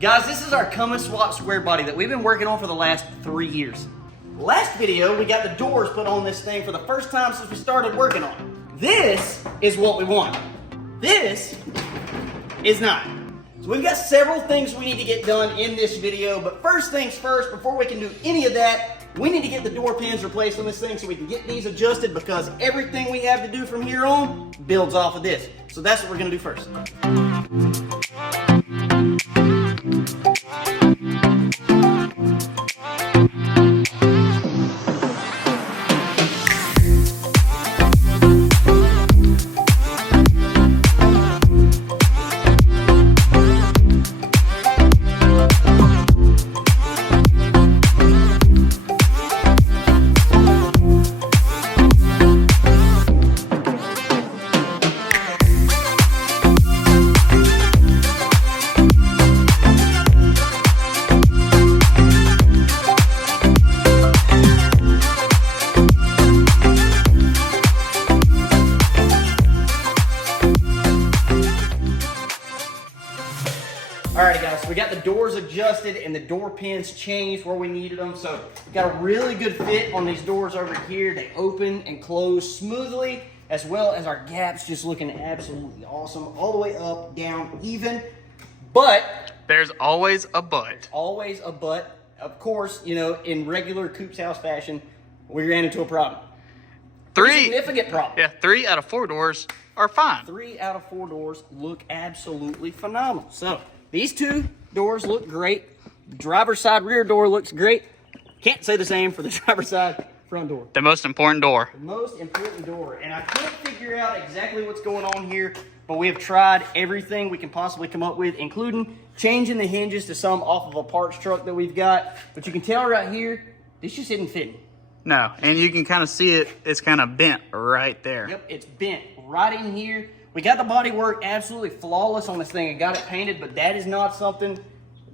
Guys, this is our come and swap square body that we've been working on for the last 3 years. Last video, we got the doors put on this thing for the first time since we started working on it. This is what we want. This is not. So we've got several things we need to get done in this video, but first things first, before we can do any of that, we need to get the door pins replaced on this thing so we can get these adjusted, because everything we have to do from here on builds off of this. So that's what we're gonna do first. Alrighty guys, so we got the doors adjusted and the door pins changed where we needed them. So we got a really good fit on these doors over here. They open and close smoothly, as well as our gaps just looking absolutely awesome. All the way up, down, even. But there's always a but. Always a but. Of course, you know, in regular Coop's House fashion, we ran into a problem. Pretty significant problem. Yeah, 3 out of 4 doors are fine. 3 out of 4 doors look absolutely phenomenal. So these 2 doors look great. The driver's side rear door looks great. Can't say the same for the driver's side front door. The most important door. The most important door. And I couldn't figure out exactly what's going on here, but we have tried everything we can possibly come up with, including changing the hinges to some off of a parts truck that we've got. But you can tell right here, this just isn't fitting. No, and you can kind of see it. It's kind of bent right there. Yep, it's bent right in here. We got the body work absolutely flawless on this thing and got it painted, but that is not something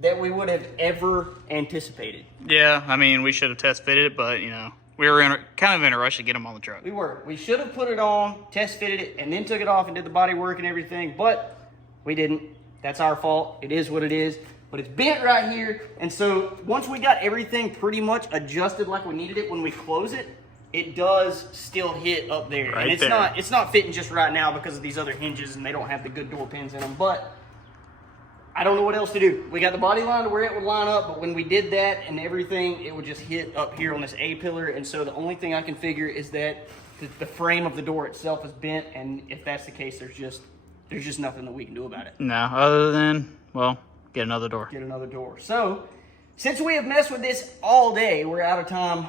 that we would have ever anticipated. Yeah, I mean, we should have test fitted it, but you know, we were kind of in a rush to get them on the truck. We were. We should have put it on, test fitted it, and then took it off and did the body work and everything, but we didn't. That's our fault. It is what it is. But it's bent right here, and so once we got everything pretty much adjusted like we needed it, when we close it, it does still hit up there. Right, and it's not fitting just right now because of these other hinges and they don't have the good door pins in them, but I don't know what else to do. We got the body line to where it would line up, but when we did that and everything, it would just hit up here on this A-pillar, and so the only thing I can figure is that the frame of the door itself is bent, and if that's the case, there's just nothing that we can do about it. No, other than, well, get another door. Get another door. So, since we have messed with this all day, we're out of time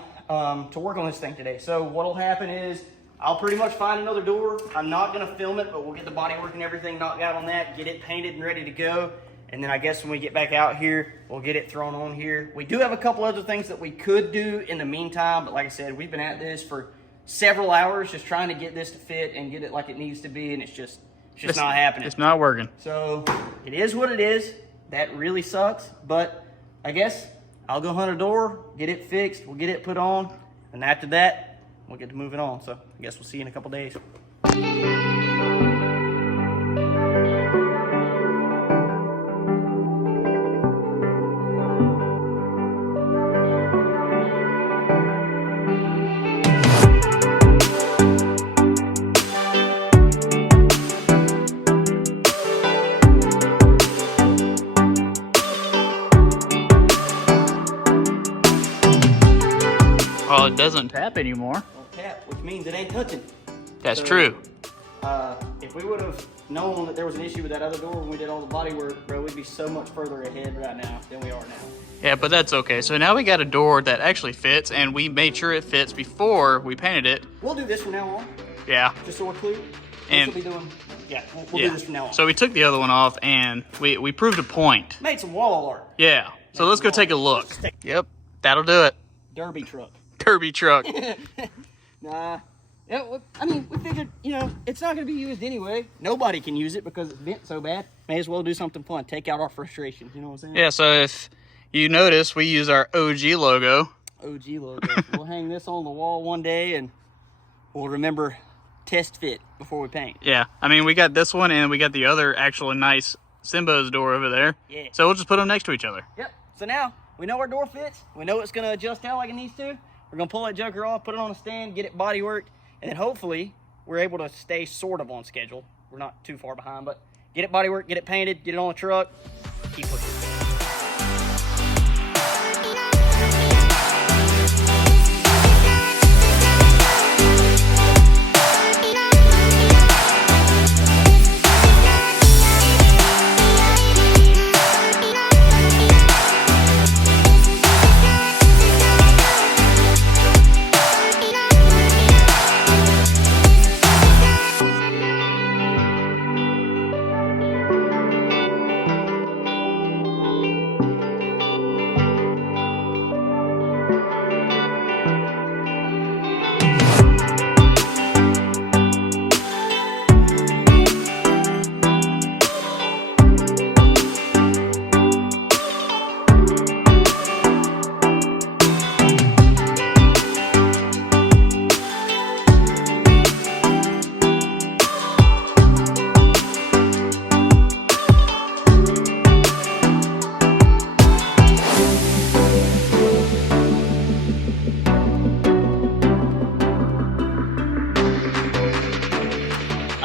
to work on this thing today. So what'll happen is I'll pretty much find another door. I'm not gonna film it, but we'll get the body work and everything knocked out on that, get it painted and ready to go. And then I guess when we get back out here, we'll get it thrown on here. We do have a couple other things that we could do in the meantime, but like I said, we've been at this for several hours just trying to get this to fit and get it like it needs to be, and it's just not happening. It's not working. So it is what it is. That really sucks, but I guess I'll go hunt a door, get it fixed, we'll get it put on, and after that, we'll get to moving on. So I guess we'll see you in a couple days. Well, it doesn't tap anymore. Won't tap, which means it ain't touching. That's true. If we would have known that there was an issue with that other door when we did all the body work, bro, we'd be so much further ahead right now than we are now. Yeah, but that's okay. So now we got a door that actually fits, and we made sure it fits before we painted it. We'll do this from now on. Yeah. Just so we're clear. And we'll do this from now on. So we took the other one off, and we proved a point. Made some wall art. Yeah. So let's go take a look. Yep. That'll do it. Derby truck. Derby truck. Nah. Yeah, well, I mean, we figured, you know, it's not going to be used anyway. Nobody can use it because it's bent so bad. May as well do something fun. Take out our frustrations. You know what I'm saying? Yeah, so if you notice, we use our OG logo. OG logo. We'll hang this on the wall one day and we'll remember test fit before we paint. Yeah, I mean, we got this one and we got the other actually nice Simbo's door over there. Yeah. So we'll just put them next to each other. Yep. So now we know our door fits. We know it's gonna adjust out like it needs to. We're gonna pull that junker off, put it on a stand, get it body worked, and then hopefully we're able to stay sort of on schedule. We're not too far behind, but get it body worked, get it painted, get it on the truck, keep pushing.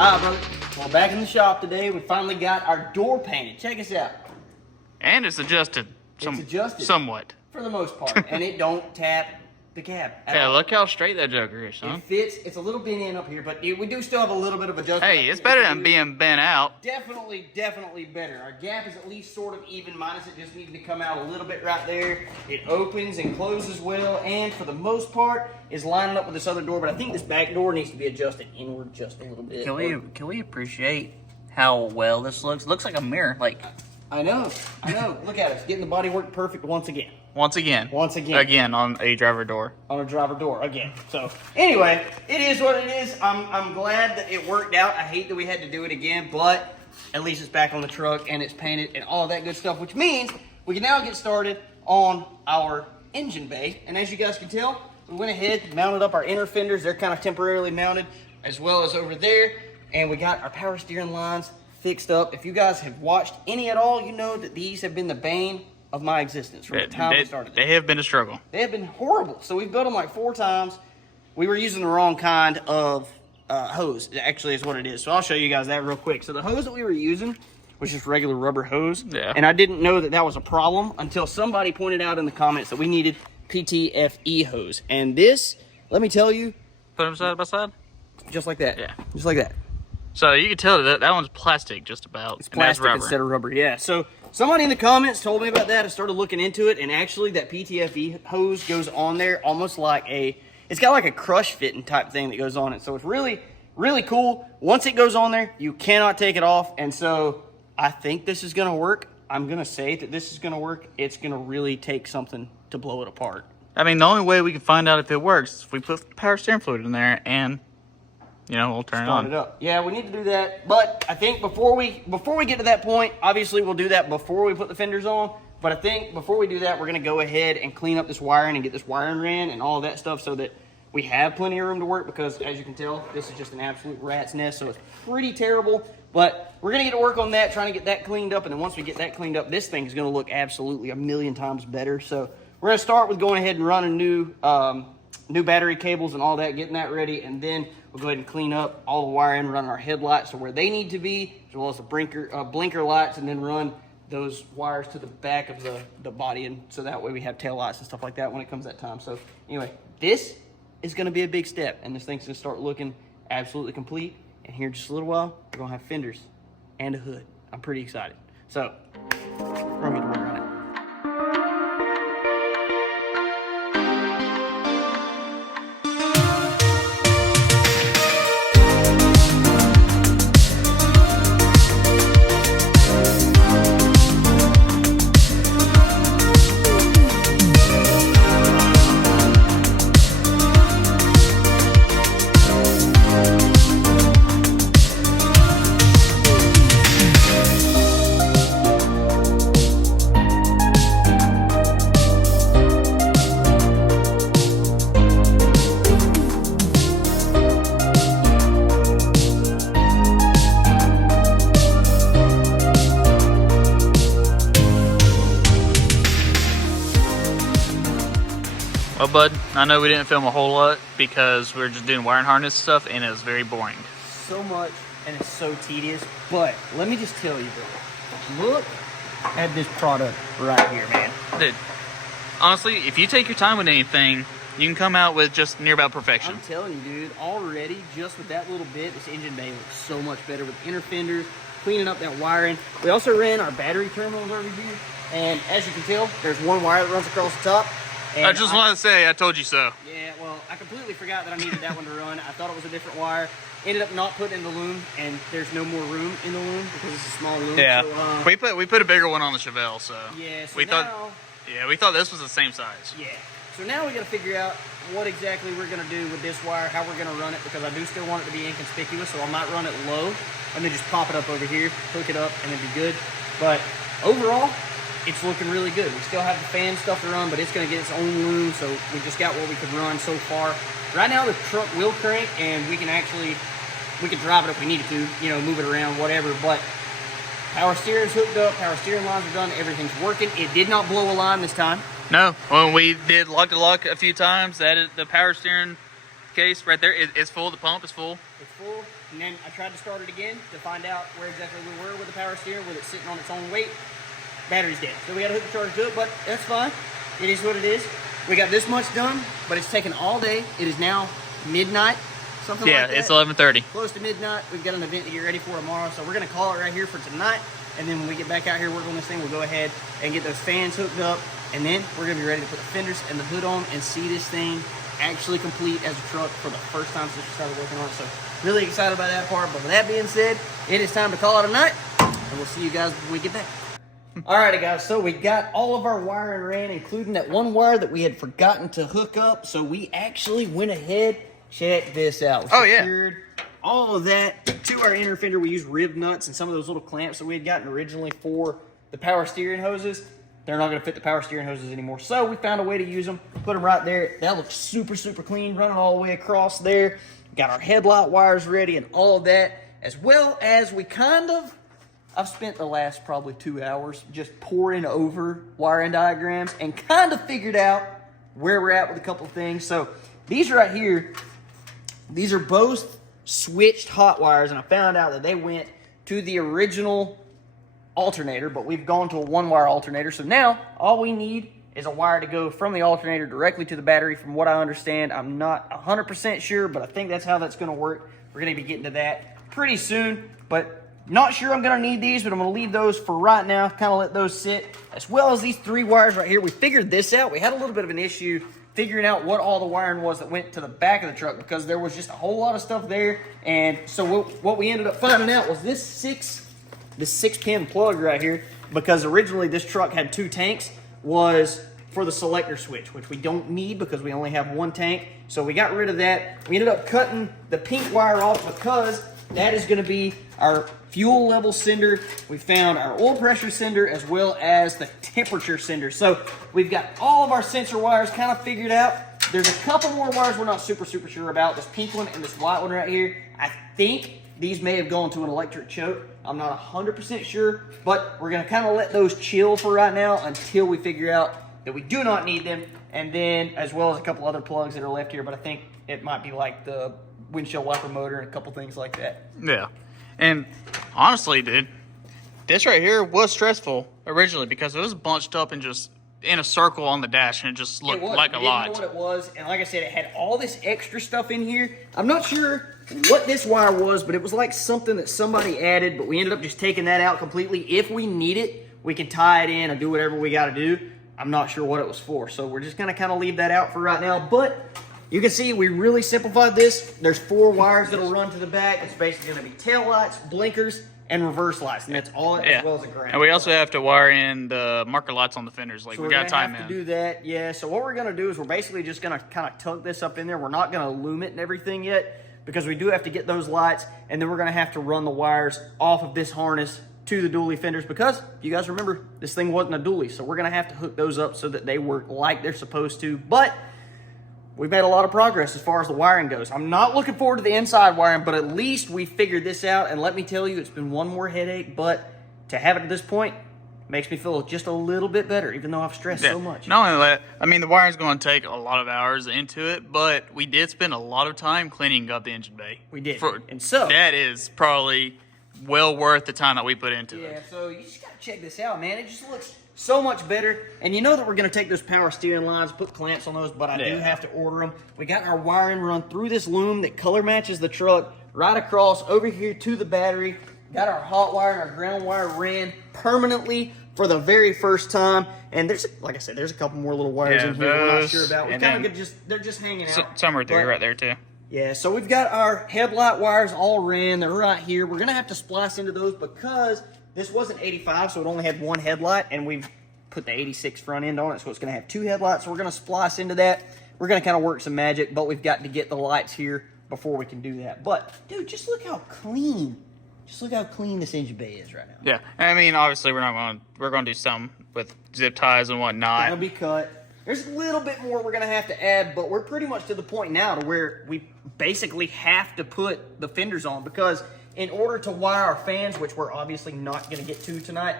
Alright, brother. Well, back in the shop today, we finally got our door painted. Check us out. And it's adjusted. It's adjusted. Somewhat. For the most part. And it don't tap the cab at Yeah, all. look how straight that joker is, huh? It fits. It's a little bent in up here, but we do still have a little bit of adjustment. Hey, it's better than being bent out. Definitely better. Our gap is at least sort of even, minus it just needing to come out a little bit right there. It opens and closes well, and for the most part is lining up with this other door, but I think this back door needs to be adjusted inward just a little bit. Can we appreciate how well this looks? It looks like a mirror. Like, I know. Look at us, getting the body work perfect once again. Once again. Again on a driver door. On a driver door again. So anyway, it is what it is. I'm glad that it worked out. I hate that we had to do it again, but at least it's back on the truck and it's painted and all that good stuff, which means we can now get started on our engine bay. And as you guys can tell, we went ahead, mounted up our inner fenders. They're kind of temporarily mounted, as well as over there. And we got our power steering lines fixed up. If you guys have watched any at all, you know that these have been the bane of my existence from the time we started. They have been a struggle. They have been horrible. So we've built them like 4 times. We were using the wrong kind of hose, actually is what it is. So I'll show you guys that real quick. So the hose that we were using was just regular rubber hose. Yeah. And I didn't know that that was a problem until somebody pointed out in the comments that we needed PTFE hose. And this, let me tell you. Put them side by side? Just like that. Yeah. Just like that. So you can tell that one's plastic just about. It's plastic instead of rubber, yeah. So somebody in the comments told me about that. I started looking into it, and actually that PTFE hose goes on there almost like it's got like a crush fitting type thing that goes on it. So it's really, really cool. Once it goes on there, you cannot take it off. And so I think this is gonna work. I'm gonna say that this is gonna work. It's gonna really take something to blow it apart. I mean, the only way we can find out if it works is if we put power steering fluid in there and, you know, we'll turn Start it on. it up. Yeah, we need to do that. But I think before we get to that point, obviously we'll do that before we put the fenders on. But I think before we do that, we're gonna go ahead and clean up this wiring and get this wiring ran and all that stuff so that we have plenty of room to work, because as you can tell, this is just an absolute rat's nest, so it's pretty terrible. But we're gonna get to work on that, trying to get that cleaned up, and then once we get that cleaned up, this thing is gonna look absolutely a million times better. So we're gonna start with going ahead and running new battery cables and all that, getting that ready, and then we'll go ahead and clean up all the wiring, run our headlights to where they need to be, as well as the blinker lights, and then run those wires to the back of the body, and so that way we have tail lights and stuff like that when it comes that time. So anyway, this is going to be a big step, and this thing's going to start looking absolutely complete. And here in just a little while, we're going to have fenders and a hood. I'm pretty excited. So we're going to get to work on it. Well, bud, I know we didn't film a whole lot because we were just doing wiring harness stuff, and it was very boring. So much, and it's so tedious. But let me just tell you, bro. Look at this product right here, man. Dude, honestly, if you take your time with anything, you can come out with just near about perfection. I'm telling you, dude, already, just with that little bit, this engine bay looks so much better with inner fenders, cleaning up that wiring. We also ran our battery terminals over here, and as you can tell, there's one wire that runs across the top. And I just wanted to say, I told you so. Yeah, well, I completely forgot that I needed that one to run. I thought it was a different wire. Ended up not putting in the loom, and there's no more room in the loom because it's a small loom. Yeah, so, we put a bigger one on the Chevelle, so yeah. So we now, thought, yeah, we thought this was the same size. yeah. So now we got to figure out what exactly we're gonna do with this wire, how we're gonna run it, because I do still want it to be inconspicuous, so I might run it low and then just pop it up over here, hook it up, and it'd be good. But overall, it's looking really good. We still have the fan stuff to run, but it's gonna get its own loom, so we just got what we could run so far. Right now the truck will crank, and we can drive it if we needed to, you know, move it around, whatever, but power steering's hooked up, power steering lines are done, everything's working. It did not blow a line this time. No, when we did lock a few times, that is the power steering case right there. It's full. The pump is full. It's full, and then I tried to start it again to find out where exactly we were with the power steering, with it sitting on its own weight. Battery's dead, so we got to hook the charger to it, but that's fine. It is what it is. We got this much done, but it's taken all day. It is now midnight, something like that. Yeah, it's 11:30. Close to midnight. We've got an event to get ready for tomorrow, so we're gonna call it right here for tonight. And then when we get back out here working on this thing, we'll go ahead and get those fans hooked up, and then we're gonna be ready to put the fenders and the hood on and see this thing actually complete as a truck for the first time since we started working on it. So really excited about that part. But with that being said, it is time to call it a night, and we'll see you guys when we get back. Alrighty guys, so we got all of our wiring ran, including that one wire that we had forgotten to hook up. So we actually went ahead, check this out. We secured all of that to our inner fender. We used rib nuts and some of those little clamps that we had gotten originally for the power steering hoses. They're not gonna fit the power steering hoses anymore. So we found a way to use them, put them right there. That looks super, super clean, running all the way across there. Got our headlight wires ready and all of that, as well as I've spent the last probably 2 hours just poring over wiring diagrams and kind of figured out where we're at with a couple of things. So these right here, these are both switched hot wires, and I found out that they went to the original alternator, but we've gone to a one-wire alternator. So now all we need is a wire to go from the alternator directly to the battery. From what I understand, I'm not 100% sure, but I think that's how that's going to work. We're going to be getting to that pretty soon, but not sure I'm going to need these, but I'm going to leave those for right now, kind of let those sit, as well as these 3 wires right here. We figured this out. We had a little bit of an issue figuring out what all the wiring was that went to the back of the truck, because there was just a whole lot of stuff there. And so what we ended up finding out was this 6-pin plug right here, because originally this truck had 2 tanks, was for the selector switch, which we don't need because we only have 1 tank. So we got rid of that. We ended up cutting the pink wire off because that is going to be our fuel level sender. We found our oil pressure sender as well as the temperature sender. So we've got all of our sensor wires kind of figured out. There's a couple more wires we're not super sure about. This pink one and this white one right here. I think these may have gone to an electric choke. I'm not 100% sure, but we're going to kind of let those chill for right now until we figure out that we do not need them. And then as well as a couple other plugs that are left here, but I think it might be like the windshield wiper motor and a couple things like that. Yeah. And honestly, dude, this right here was stressful originally because it was bunched up and just in a circle on the dash, and it just looked like a lot. I didn't know what it was, and like I said, it had all this extra stuff in here. I'm not sure what this wire was, but it was like something that somebody added, but we ended up just taking that out completely. If we need it, we can tie it in or do whatever we got to do. I'm not sure what it was for, so we're just going to kind of leave that out for right now. But you can see we really simplified this. There's 4 wires that'll run to the back. It's basically going to be tail lights, blinkers, and reverse lights, and that's all, as well as a ground. And we also have to wire in the marker lights on the fenders. Like, so we got to tie them in. We're going to have to do that, yeah. So what we're going to do is we're basically just going to kind of tuck this up in there. We're not going to loom it and everything yet because we do have to get those lights, and then we're going to have to run the wires off of this harness to the dually fenders because, if you guys remember, this thing wasn't a dually, so we're going to have to hook those up so that they work like they're supposed to. But we've made a lot of progress as far as the wiring goes. I'm not looking forward to the inside wiring, but at least we figured this out. And let me tell you, it's been one more headache, but to have it at this point makes me feel just a little bit better, even though I've stressed so much. Not only that, I mean, the wiring's going to take a lot of hours into it, but we did spend a lot of time cleaning up the engine bay. We did. And so that is probably well worth the time that we put into it. Yeah, so you just got to check this out, man. It just looks so much better. And you know that we're going to take those power steering lines, put clamps on those, but I do have to order them. We got our wiring run through this loom that color matches the truck right across over here to the battery. Got our hot wire and our ground wire ran permanently for the very first time. And there's, like I said, there's a couple more little wires in here we're not sure about. We kind of they're just hanging out. Some are right there too. Yeah, so we've got our headlight wires all ran. They're right here. We're going to have to splice into those because this wasn't 85, so it only had one headlight, and we've put the 86 front end on it, so it's going to have two headlights. So we're going to splice into that. We're going to kind of work some magic, but we've got to get the lights here before we can do that. But, dude, just look how clean. Just look how clean this engine bay is right now. Yeah, I mean, obviously we're going to do some with zip ties and whatnot. It'll be cut. There's a little bit more we're going to have to add, but we're pretty much to the point now to where we basically have to put the fenders on because in order to wire our fans, which we're obviously not going to get to tonight,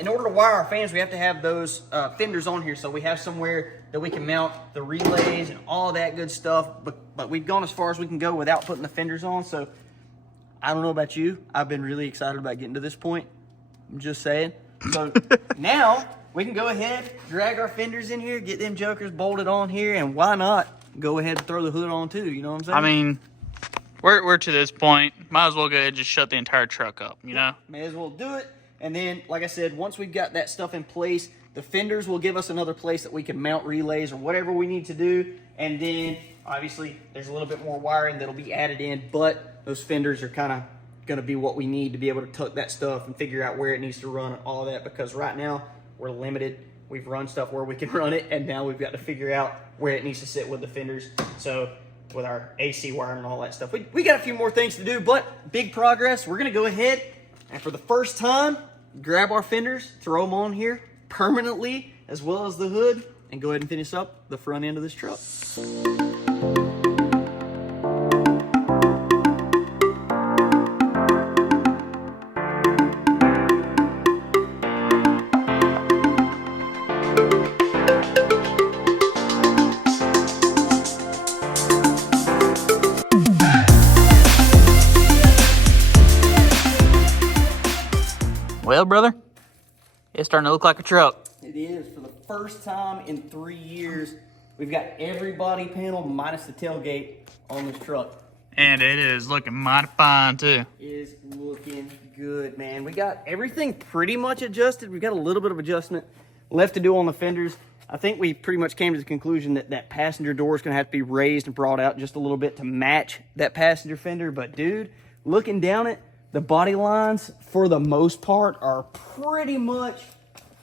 in order to wire our fans, we have to have those fenders on here so we have somewhere that we can mount the relays and all that good stuff, but we've gone as far as we can go without putting the fenders on, so I don't know about you. I've been really excited about getting to this point. I'm just saying. So now we can go ahead, drag our fenders in here, get them jokers bolted on here, and why not go ahead and throw the hood on too, you know what I'm saying? I mean, we're to this point. Might as well go ahead and just shut the entire truck up, you know? May as well do it. And then, like I said, once we've got that stuff in place, the fenders will give us another place that we can mount relays or whatever we need to do. And then, obviously, there's a little bit more wiring that'll be added in, but those fenders are kind of going to be what we need to be able to tuck that stuff and figure out where it needs to run and all of that, because right now we're limited. We've run stuff where we can run it, and now we've got to figure out where it needs to sit with the fenders. So with our AC wiring and all that stuff, we got a few more things to do, but big progress. We're going to go ahead and for the first time, grab our fenders, throw them on here permanently, as well as the hood, and go ahead and finish up the front end of this truck. Well, brother, it's starting to look like a truck. It is. For the first time in 3 years, we've got every body panel minus the tailgate on this truck. And it is looking mighty fine, too. It is looking good, man. We got everything pretty much adjusted. We've got a little bit of adjustment left to do on the fenders. I think we pretty much came to the conclusion that that passenger door is going to have to be raised and brought out just a little bit to match that passenger fender. But, dude, looking down it, the body lines, for the most part, are pretty much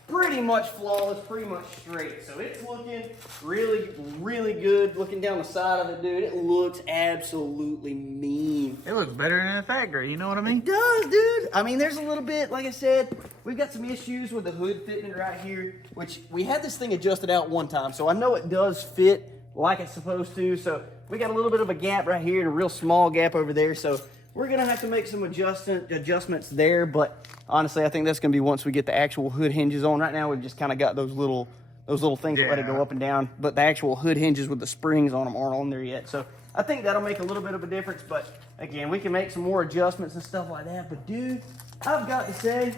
flawless, pretty much straight. So it's looking really, really good. Looking down the side of it, dude, it looks absolutely mean. It looks better than a factory, you know what I mean? It does, dude. I mean, there's a little bit, like I said, we've got some issues with the hood fitting it right here, which we had this thing adjusted out one time, so I know it does fit like it's supposed to. So we got a little bit of a gap right here and a real small gap over there. So we're going to have to make some adjustments there, but honestly, I think that's going to be once we get the actual hood hinges on. Right now, we've just kind of got those little things that let it go up and down, but the actual hood hinges with the springs on them aren't on there yet. So I think that'll make a little bit of a difference, but again, we can make some more adjustments and stuff like that. But dude, I've got to say,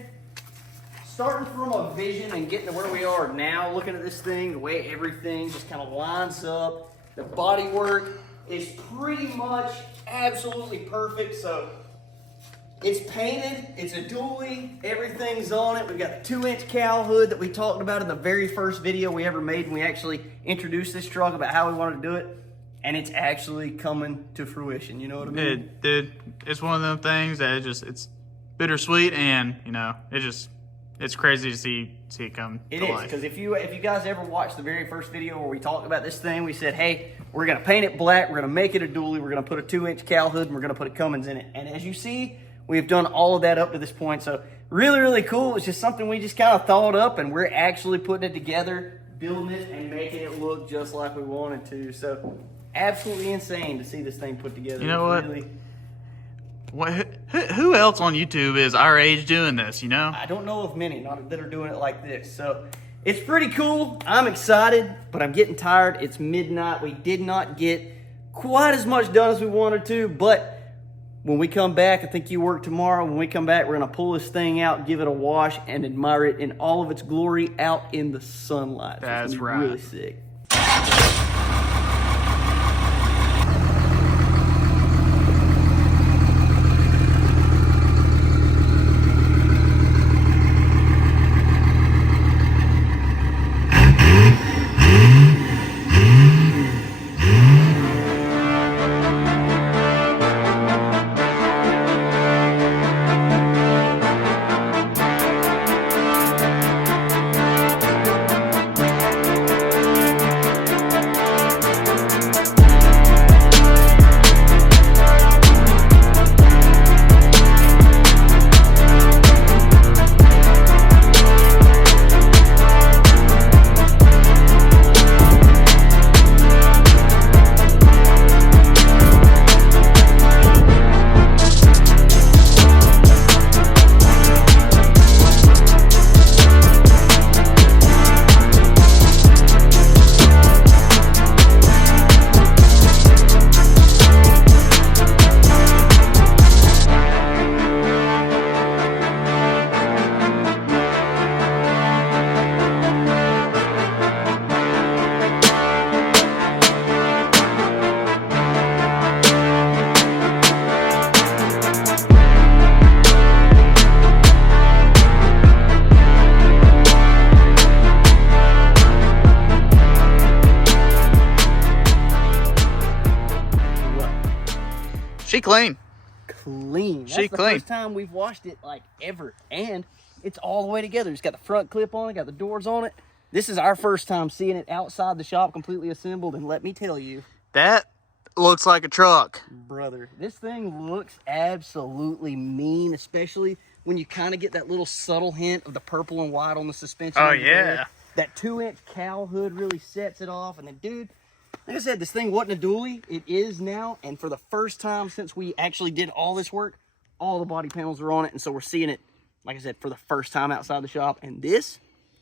starting from a vision and getting to where we are now, looking at this thing, the way everything just kind of lines up, the body work is pretty much absolutely perfect. So it's painted, it's a dually, everything's on it. We've got the 2-inch cowl hood that we talked about in the very first video we ever made when we actually introduced this truck about how we wanted to do it. And it's actually coming to fruition, you know what I mean? Dude, it's one of them things that it's bittersweet, and you know, it's crazy to see it come to life. It is, because if you guys ever watched the very first video where we talked about this thing, we said, hey, we're going to paint it black, we're going to make it a dually, we're going to put a 2-inch cowl hood, and we're going to put a Cummins in it. And as you see, we've done all of that up to this point. So really, really cool. It's just something we just kind of thought up, and we're actually putting it together, building it, and making it look just like we wanted to. So absolutely insane to see this thing put together. You know what? Who else on YouTube is our age doing this, you know? I don't know of many that are doing it like this. So it's pretty cool. I'm excited, but I'm getting tired. It's midnight. We did not get quite as much done as we wanted to, but when we come back, I think you work tomorrow. When we come back, we're going to pull this thing out, give it a wash, and admire it in all of its glory out in the sunlight. So That's it's gonna be right. really sick. She clean. Clean. That's She the clean. first time we've washed it like ever, and it's all the way together. It's got the front clip on it, got the doors on it. This is our first time seeing it outside the shop, completely assembled, and let me tell you, That looks like a truck. brother, this thing looks absolutely mean, especially when you kind of get that little subtle hint of the purple and white on the suspension. Oh, over there. yeah. That 2-inch cowl hood really sets it off, and then, dude, like I said, this thing wasn't a dually. It is now, and for the first time since we actually did all this work, all the body panels are on it, and so we're seeing it, like I said, for the first time outside the shop, and this,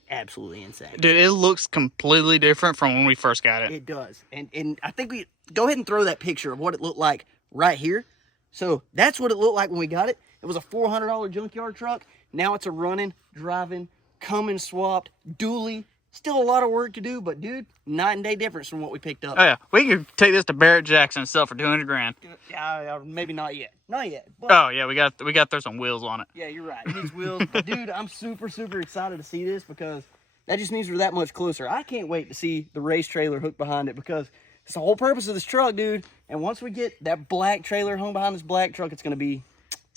absolutely insane. Dude, it looks completely different from when we first got it. It does, and I think we, go ahead and throw that picture of what it looked like right here. So that's what it looked like when we got it. It was a $400 junkyard truck. Now it's a running, driving, coming swapped, dually. Still a lot of work to do, but dude, night and day difference from what we picked up. Oh yeah, we could take this to Barrett Jackson and sell for 200 grand. Yeah, maybe not yet. Not yet. But Oh yeah, we got to throw some wheels on it. yeah, you're right. It needs wheels. But dude, I'm super, super excited to see this because that just means we're that much closer. I can't wait to see the race trailer hooked behind it because it's the whole purpose of this truck, dude. And once we get that black trailer hung behind this black truck, it's gonna be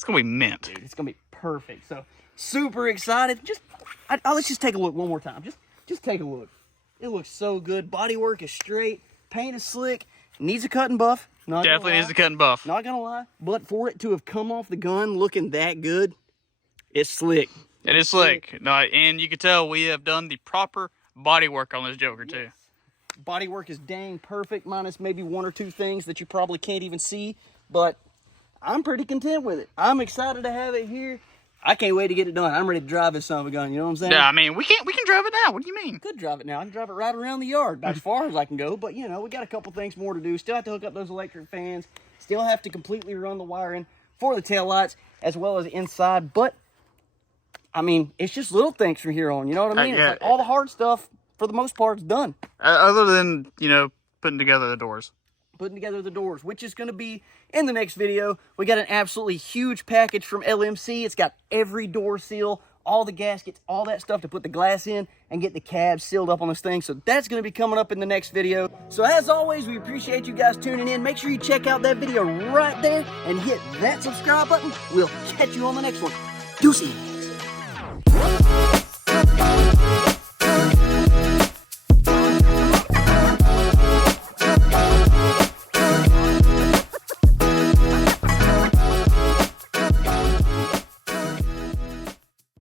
mint. dude, it's gonna be perfect. So super excited. Let's just take a look one more time. Just take a look. It looks so good. Bodywork is straight. Paint is slick. Needs a cut and buff. Definitely needs a cut and buff. Not gonna lie, but for it to have come off the gun looking that good, it's slick. It is slick. No, and you can tell we have done the proper body work on this Joker too. Bodywork is dang perfect, minus maybe one or two things that you probably can't even see, but I'm pretty content with it. I'm excited to have it here. I can't wait to get it done. I'm ready to drive this son of a gun, you know what I'm saying? Yeah, I mean, we can drive it now. What do you mean? Could drive it now. I can drive it right around the yard, not as far as I can go, but you know, we got a couple things more to do. Still have to hook up those electric fans. Still have to completely run the wiring for the taillights as well as inside, but I mean, it's just little things from here on, you know what I mean? Yeah. It's like all the hard stuff, for the most part, is done. Other than, you know, putting together the doors. Putting together the doors, which is going to be in the next video. We got an absolutely huge package from LMC. It's got every door seal, all the gaskets, all that stuff to put the glass in and get the cab sealed up on this thing. So that's going to be coming up in the next video. So as always, we appreciate you guys tuning in. Make sure you check out that video right there and hit that subscribe button. We'll catch you on the next one. Deuces.